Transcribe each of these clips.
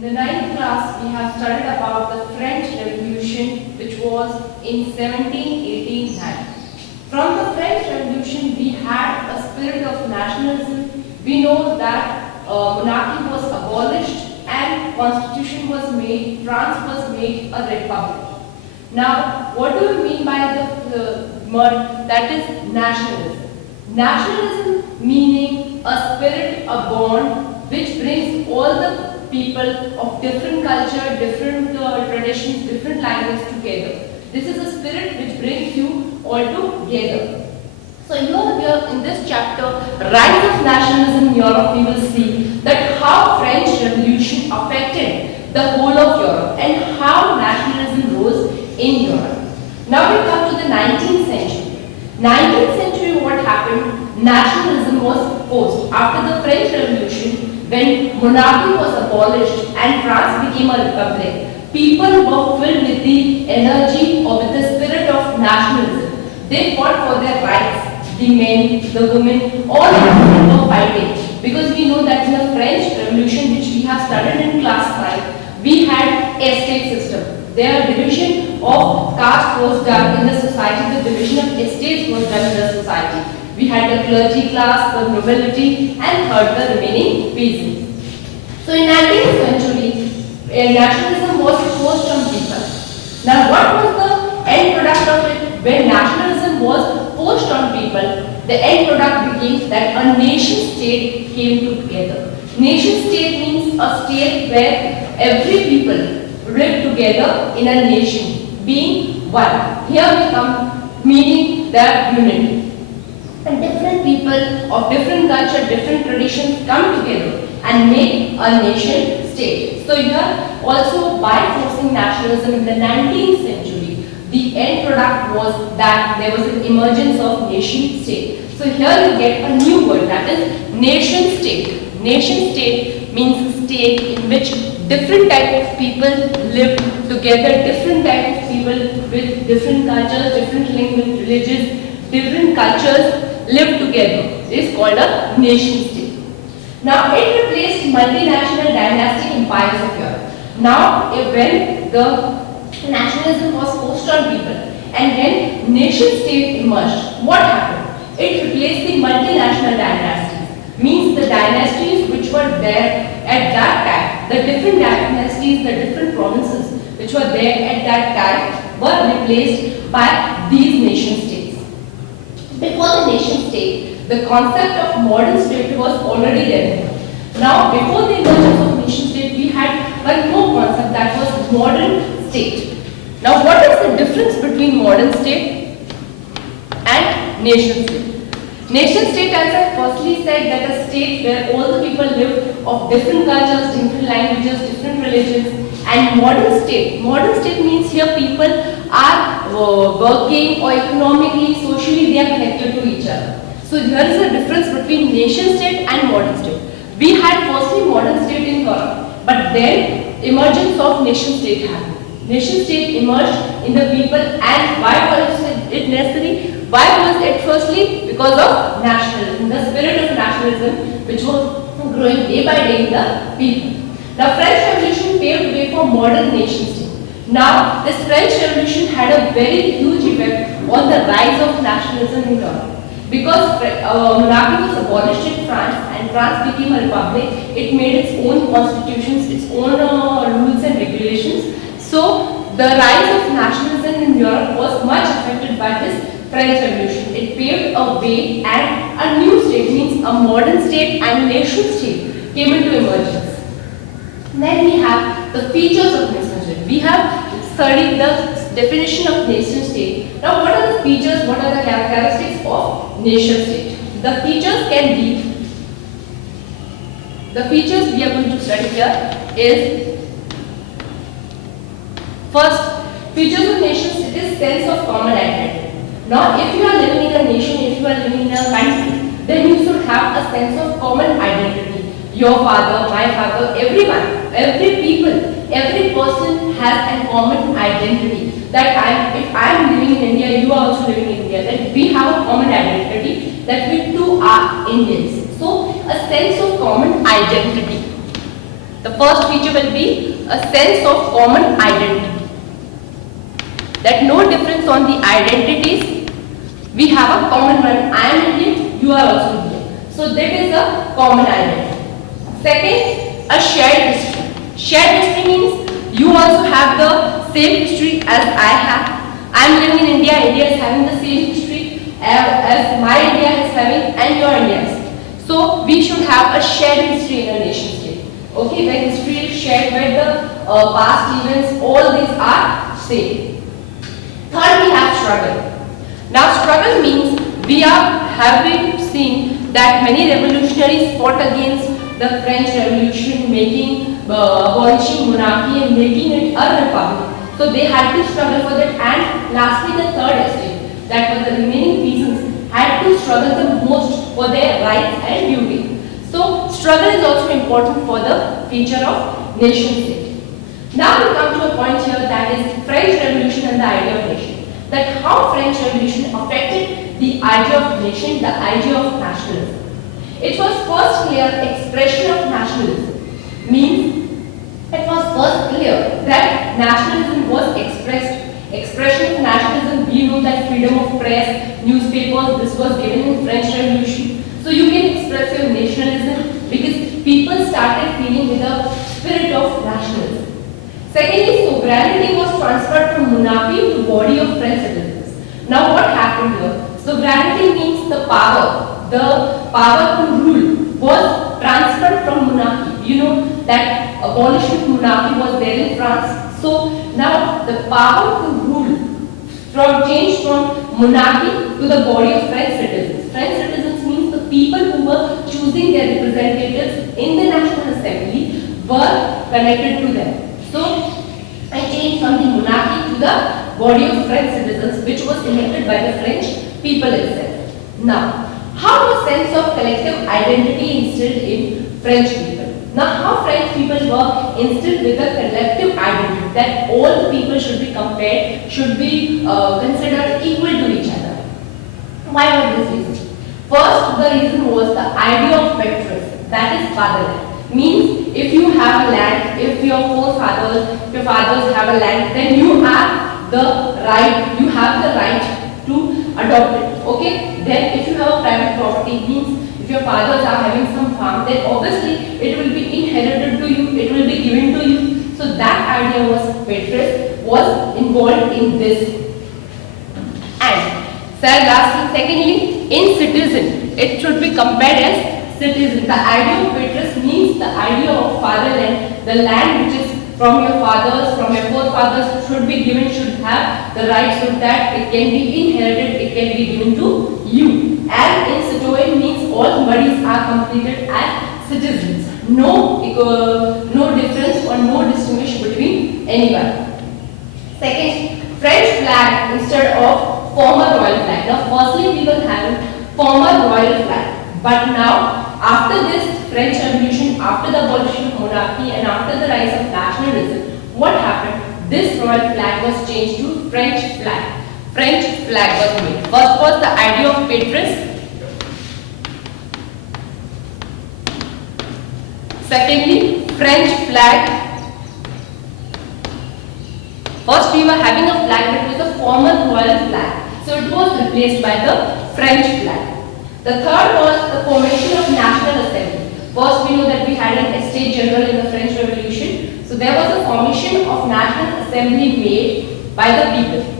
In the ninth class, we have studied about the French Revolution, which was in 1789. From the French Revolution, we had a spirit of nationalism. We know that monarchy was abolished and constitution was made, France was made a republic. Now, what do we mean by the word that is nationalism? Nationalism meaning a spirit, a bond which brings all the people of different culture, different traditions, different language together. This is a spirit which brings you all together. So here in this chapter, Rise of Nationalism in Europe, we will see that how French Revolution affected the whole of Europe and how nationalism rose in Europe. Now we come to the 19th century. 19th century, what happened? Nationalism was posed after the French Revolution. When monarchy was abolished and France became a republic, people were filled with the energy or with the spirit of nationalism. They fought for their rights. The men, the women, all the people were fighting. Because we know that in the French Revolution, which we have studied in class 5, we had estate system. Their division of caste was done in the society, the division of estates was done in the society. We had the clergy class, the nobility, and third, the remaining peasants. So in 19th century, nationalism was forced on people. Now what was the end product of it? When nationalism was forced on people, the end product became that a nation state came together. Nation state means a state where every people live together in a nation, being one. Here we come, meaning their unity. And different people of different culture, different traditions come together and make a nation state. So here also by forcing nationalism in the 19th century, the end product was that there was an emergence of nation state. So here you get a new word, that is nation state. Nation state means a state in which different type of people live together, different type of people with different cultures, different language, religions, different cultures live together. It is called a nation state. Now it replaced multinational dynastic empires of Europe. Now when the nationalism was forced on people and when nation state emerged, what happened? It replaced the multinational dynasties. Means the dynasties which were there at that time, the different dynasties, the different provinces which were there at that time were replaced by these nation states. Before the nation state, the concept of modern state was already there. Now, before the emergence of nation state, we had one more concept, that was modern state. Now, what is the difference between modern state and nation state? Nation state, as I firstly said, that a state where all the people live of different cultures, different languages, different religions. And modern state means here people are working or economically, socially they are connected to each other. So here is the difference between nation state and modern state. We had firstly modern state in Europe, but then emergence of nation state happened. Nation state emerged in the people, and why was it necessary? Why was it firstly? Because of nationalism, the spirit of nationalism which was growing day by day in the people. The French Revolution paved way for modern nation state. Now, this French Revolution had a very huge effect on the rise of nationalism in Europe. Because monarchy was abolished in France and France became a republic, it made its own constitutions, its own rules and regulations. So, the rise of nationalism in Europe was much affected by this French Revolution. It paved a way and a new state, means a modern state and nation state came into emergence. Then we have the features of nation state. We have studied the definition of nation state. Now what are the features, what are the characteristics of nation state? The features can be, the features we are going to study here is, first, features of nation state is sense of common identity. Now if you are living in a nation, if you are living in a country, then you should have a sense of common identity. Your father, my father, everyone, every people, every person has a common identity. That if I am living in India, you are also living in India, then we have a common identity that we too are Indians. So, a sense of common identity. The first feature will be a sense of common identity. That no difference on the identities, we have a common one. I am Indian, you are also Indian. So that is a common identity. Second, a shared history. Shared history means you also have the same history as I have. I am living in India, India is having the same history as my India is having and your India is. So we should have a shared history in a nation state. Okay, when history is shared, where the past events, all these are same. Third, we have struggle. Now struggle means we have been seeing that many revolutionaries fought against the French Revolution, abolishing monarchy and making it a republic. So they had to struggle for that, and lastly the third estate, that was the remaining peasants, had to struggle the most for their rights and duty. So struggle is also important for the future of nation state. Now we come to a point here, that is French Revolution and the idea of nation. That how French Revolution affected the idea of nation, the idea of nationalism. It was first clear expression of nationalism, means it was first clear that nationalism was expressed. Expression of nationalism, we know that freedom of press, newspapers, this was given in French Revolution. So you can express your nationalism because people started feeling with a spirit of nationalism. Secondly, sovereignty was transferred from monarchy to body of French citizens. Now what happened here? Sovereignty means the power to rule was transferred from monarchy. You know that abolition of monarchy was there in France. So now the power to rule changed from monarchy to the body of French citizens. French citizens means the people who were choosing their representatives in the National Assembly were connected to them. So I changed from the monarchy to the body of French citizens, which was elected by the French people itself. Now, how was sense of collective identity instilled in French people? Now, how French people were instilled with a collective identity, that all the people should be compared, should be considered equal to each other. Why was this reason? First, the reason was the idea of patriotism, that is fatherland. Means if you have a land, if your fathers have a land, then you have the right to adopt it. Okay? Then if you have a private property, means if your fathers are having some farm, then obviously it will be inherited to you, it will be given to you. So that idea was patriotism was involved in this. And secondly, in citizen, it should be compared as citizen. The idea of patriotism means the idea of fatherland, the land which is from your fathers, from your forefathers should be given, should have the right so that it can be inherited, it can be given to you. And in citoyen means all bodies are completed as citizens. No difference or no distinction between anyone. Second, French flag instead of former royal flag. Now firstly we were having former royal flag, but now after this French Revolution, after the abolition of monarchy and after the rise of nationalism, what happened? This royal flag was changed to French flag. French flag was made. First was the idea of patriotism. Secondly, French flag. First we were having a flag that was a former royal flag. So it was replaced by the French flag. The third was the formation of National Assembly. First we know that we had an Estates General in the French Revolution. So there was a formation of National Assembly made by the people.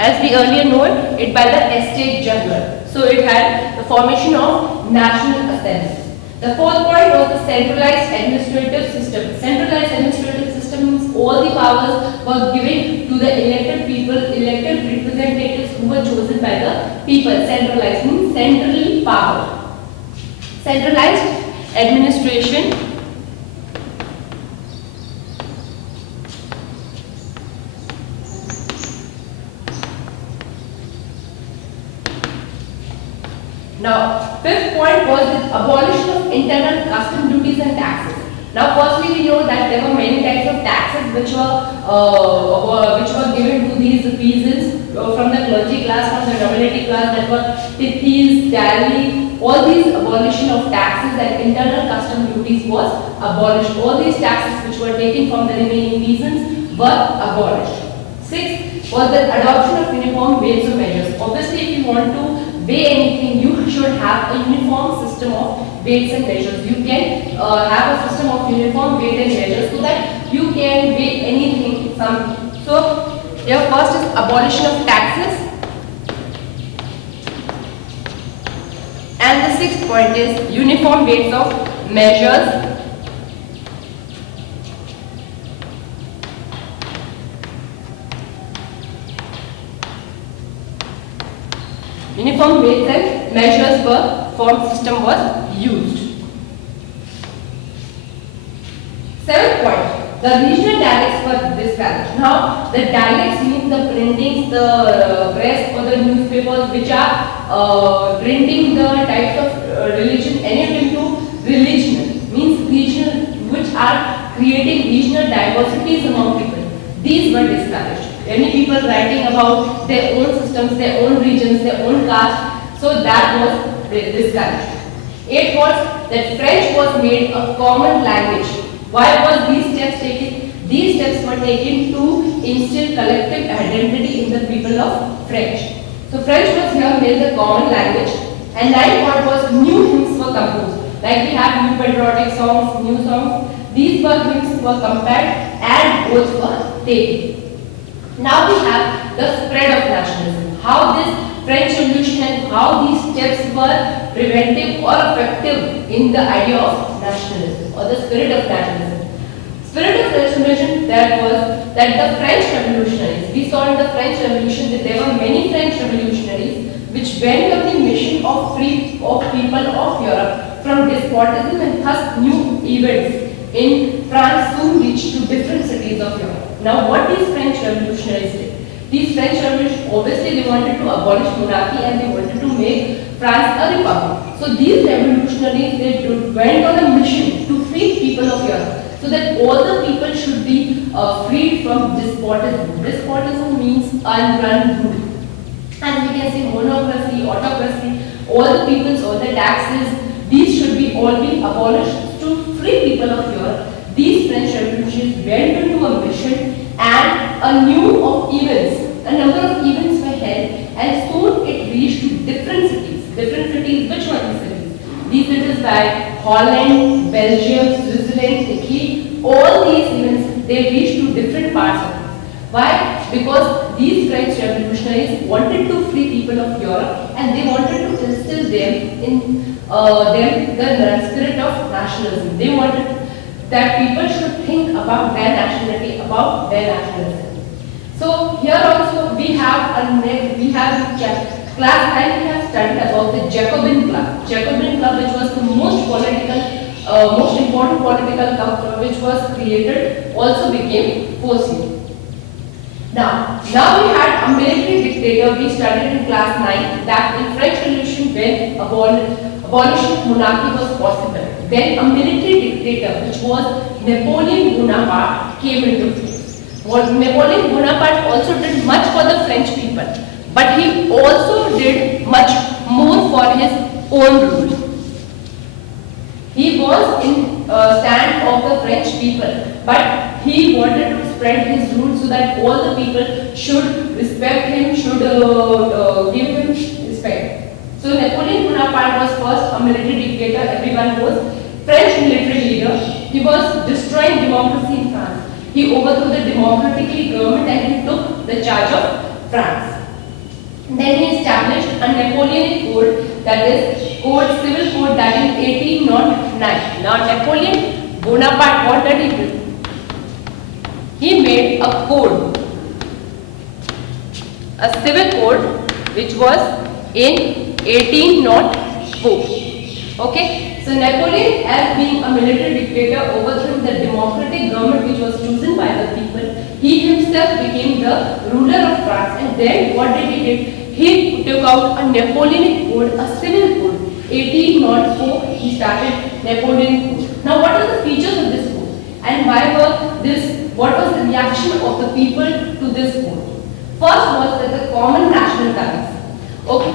As we earlier know it by the Estates General. So it had the formation of National Assembly. The fourth point was the centralized administrative system. Centralized administrative system means all the powers were given to the elected people, elected representatives who were chosen by the people. Centralized means centrally powered. Centralized administration Now, fifth point was the abolition of internal custom duties and taxes. Now, firstly, we know that there were many types of taxes which were given to these peasants from the clergy class, from the nobility class, that were tithes, dowry. All these abolition of taxes and internal custom duties was abolished. All these taxes which were taken from the remaining peasants were abolished. Sixth was the adoption of uniform weights of measures. Obviously, if you want to weigh anything, you should have a uniform system of weights and measures. You can have a system of uniform weight and measures so that you can weigh anything. So, here first is abolition of taxes. And the sixth point is uniform weights of measures. Uniform weights and measures system was used. Seventh point, the regional dialects were discouraged. Now, the dialects means the printings, the press or the newspapers which are printing the types of religion, anything to religional, means regional, which are creating regional diversities among people. These were discouraged. Many people writing about their own systems, their own regions, their own caste, so that was discouraged. Eighth was that French was made a common language. Why was these steps taken? These steps were taken to instill collective identity in the people of French. So French was here made the common language. And ninth point was new hymns were composed. Like we have new patriotic songs, new songs. These were hymns were compared and oaths were taken. Now we have the spread of nationalism. How this French Revolution and how these steps were preventive or effective in the idea of nationalism or the spirit of nationalism. Spirit of nationalism, that was that the French revolutionaries, we saw in the French Revolution that there were many French revolutionaries which went on the mission of free of people of Europe from despotism, and thus new events in France soon reached to different cities of Europe. Now, what these French revolutionaries did? These French revolutionaries, obviously they wanted to abolish monarchy and they wanted to make France a republic. So these revolutionaries, they went on a mission to free people of Europe, so that all the people should be freed from despotism. Despotism means unrun rule. And we can say monocracy, autocracy, all the peoples, all the taxes, these should be all be abolished to free people of Europe. These French revolutionaries went into a mission, and a new of events, a number of events were held, and soon it reached to different cities. Different cities, which were these cities? These cities like Holland, Belgium, Switzerland, Italy, all these events, they reached to different parts of it. Why? Because these French revolutionaries wanted to free people of Europe, and they wanted to instill them in the spirit of nationalism. They wanted that people should think about their nationality, about their nationalism. So here also we have class 9 we have studied about the Jacobin Club. Jacobin Club, which was the most important political club which was created, also became forceful. Now we had a military dictator. We studied in class 9 that in French Revolution when abolition of monarchy was possible. Then a military dictator, which was Napoleon Bonaparte, came into place. Napoleon Bonaparte also did much for the French people, but he also did much more for his own rule. He was in stand of the French people, but he wanted to spread his rule so that all the people should respect him, should give him respect. So Napoleon Bonaparte was first a military dictator, everyone knows. French military leader. He was destroying democracy in France. He overthrew the democratically government and he took the charge of France. Then he established a Napoleonic code, that is civil code, that in 1809. Now Napoleon Bonaparte, what did he do? He made a code, a civil code, which was in 1804. Okay, so Napoleon, as being a military dictator, overthrew the democratic government which was chosen by the people. He himself became the ruler of France, and then what did he did? He took out a Napoleonic code, a civil code. 1804, he started Napoleonic code. Now, what are the features of this code? reaction of the people to this code. First was that the common national currency. Okay.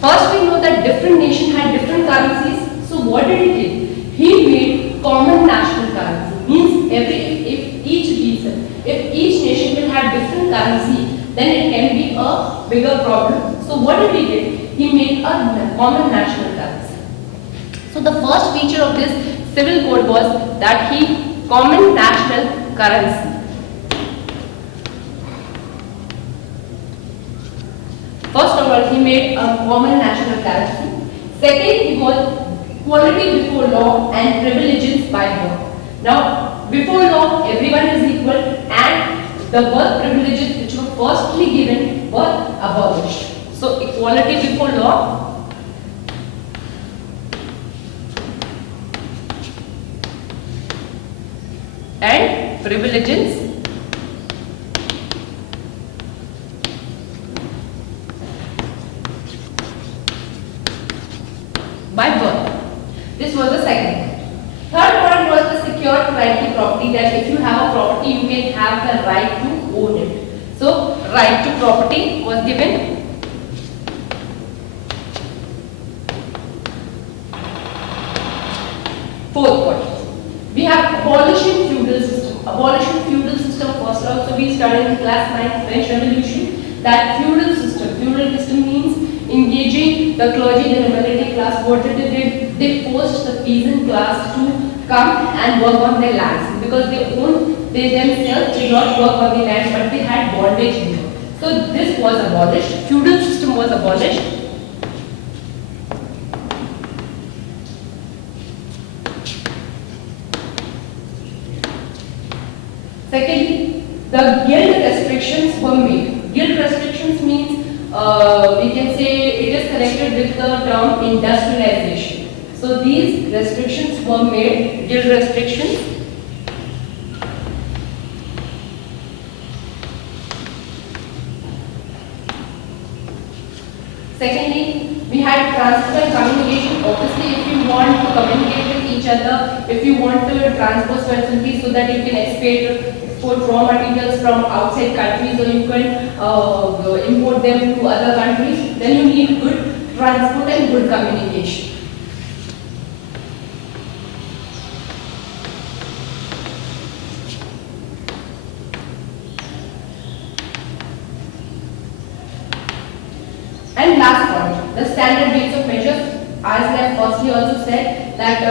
First we know that different nations had different currencies. So what did he do? He made common national currency. Means if each nation will have different currency, then it can be a bigger problem. So what did he do? He made a common national currency. So the first feature of this civil code was that he common national currency. First of all, he made a common national currency. Second, he was equality before law and privileges by birth. Now, before law, everyone is equal, and the birth privileges which were firstly given were abolished. So, equality before law and privileges by birth. This was the second point. Third point was the secured right to property, that if you have a property, you can have the right to own it. So, right to property was given. Fourth point, we have abolishing feudal system. Abolishing feudal system first also we studied in class 9 French Revolution, that feudal system means engaging the clergy, the nobility class. What did they do? They forced the peasant class to come and work on their lands because they themselves did not work on the land, but they had bondage in it. So this was abolished. Feudal system was abolished. Secondly, the guild restrictions were made. Guild restrictions means we can say it is connected with the term industrialization. So these restrictions were made, guild restrictions. Secondly, we had transport and communication. Obviously, if you want to communicate with each other, if you want to transport facilities so that you can export raw materials from outside countries, or you can import them to other countries, then you need good transport and good communication. And last point, the standard weights of measures. As I have firstly also said that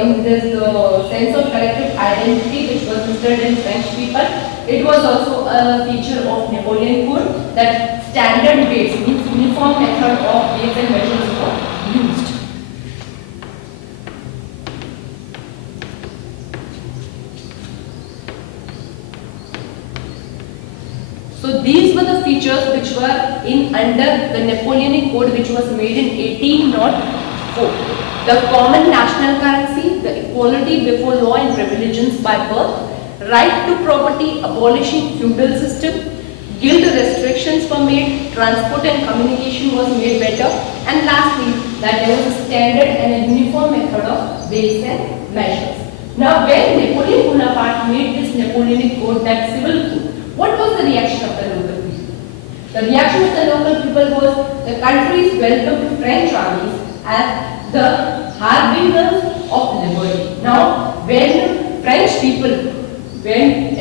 in this sense of collective identity which was instilled in French people, it was also a feature of Napoleon Code that standard weights means uniform method of weights and measures were used. So these were the features which were in under the Napoleonic Code, which was made in 1804. The common national currency, the equality before law and privileges by birth, right to property, abolishing feudal system, guild restrictions were made, transport and communication was made better, and lastly, that there was a standard and a uniform method of weights and measures. Now, when Napoleon Bonaparte made this Napoleonic Code, that civil code, what was the reaction of the local people? The reaction of the local people was the countries welcomed French armies as the harbingers of liberty. Now, whenever French people went to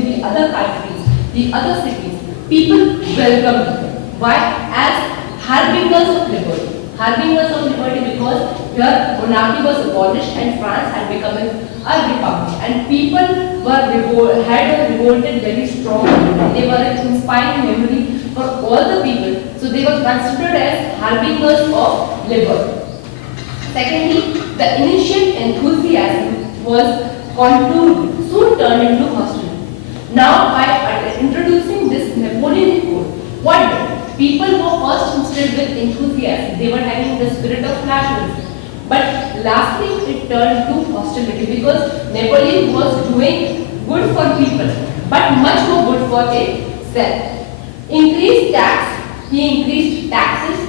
the other countries, the other cities, people welcomed them. Why? As harbingers of liberty. Harbingers of liberty because here monarchy was abolished and France had become a republic, and people had revolted very strongly. They were an inspiring memory for all the people, so they were considered as harbingers of liberty. Secondly, the initial enthusiasm was contoured, soon turned into hostility. Now, by introducing this Napoleonic Code, what did? People were first instilled with enthusiasm. They were having the spirit of nationalism. But lastly, it turned to hostility because Napoleon was doing good for people, but much more good for himself. Increased tax, he increased taxes.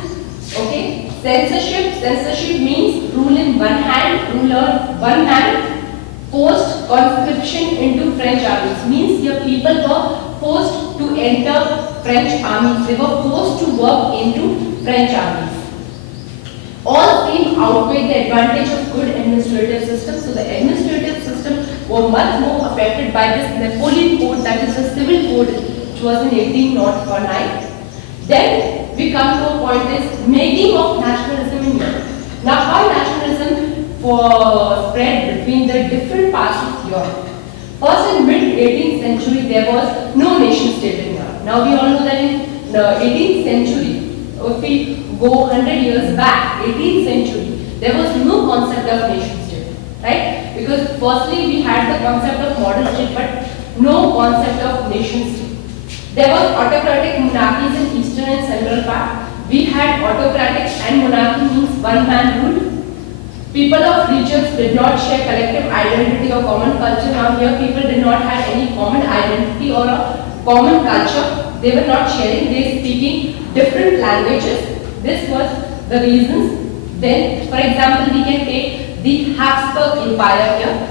Okay, censorship means rule in one hand, ruler one man. Forced conscription conscription into French armies. Means your people were forced to enter French armies. They were forced to work into French armies. All three outweighed the advantage of good administrative system. So the administrative system were much more affected by this Napoleon Code, that is the civil code, which was in 1809. Then we come to a point is making of nationalism in Europe. Now how nationalism spread between the different parts of Europe. First, in mid-18th century there was no nation state in Europe. Now we all know that in the 18th century, if we go 100 years back, 18th century, there was no concept of nation state, right? Because firstly we had the concept of modern state, but no concept of nation state. There was autocratic monarchies in eastern and central part. We had autocratic and monarchy means one man rule. People of regions did not share collective identity or common culture. Now here people did not have any common identity or a common culture. They were not sharing, they speaking different languages. This was the reasons. Then, for example, we can take the Habsburg Empire here.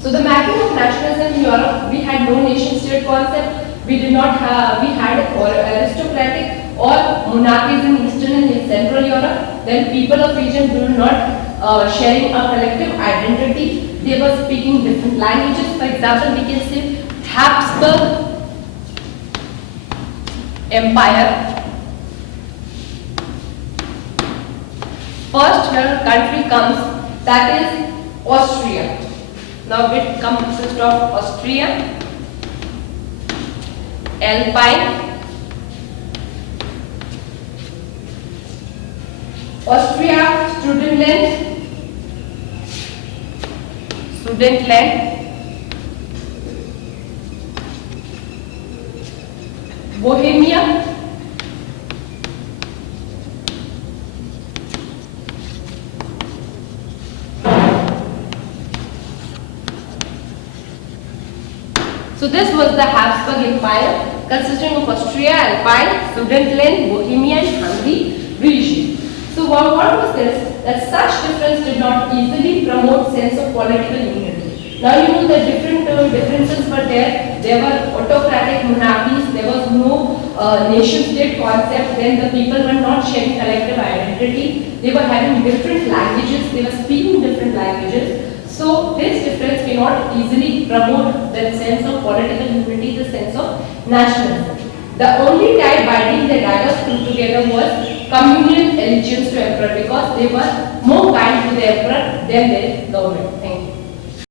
So the mapping of nationalism in Europe, we had no nation state concept. We did not have, we had aristocratic or monarchies in Eastern and Central Europe. Then people of region were not sharing a collective identity. They were speaking different languages. For example, we can say Habsburg Empire. First here country comes, that is Austria. Now it consists of Austria, Alpine, Austria, Sudetenland, Bohemia, so this was the Habsburg Empire consisting of Austria, Alpine, Sudetenland, Bohemia and Hungary region. So what was this? That such difference did not easily promote sense of political unity. Now you know the different differences were there. There were autocratic monarchies, there was no nation state concept, then the people were not sharing collective identity, they were having different languages, they were speaking different languages. So this difference cannot easily promote the sense of political unity, the sense of nationalism. The only tie binding the diverse group together was communal allegiance to emperor, because they were more kind to the emperor than their government.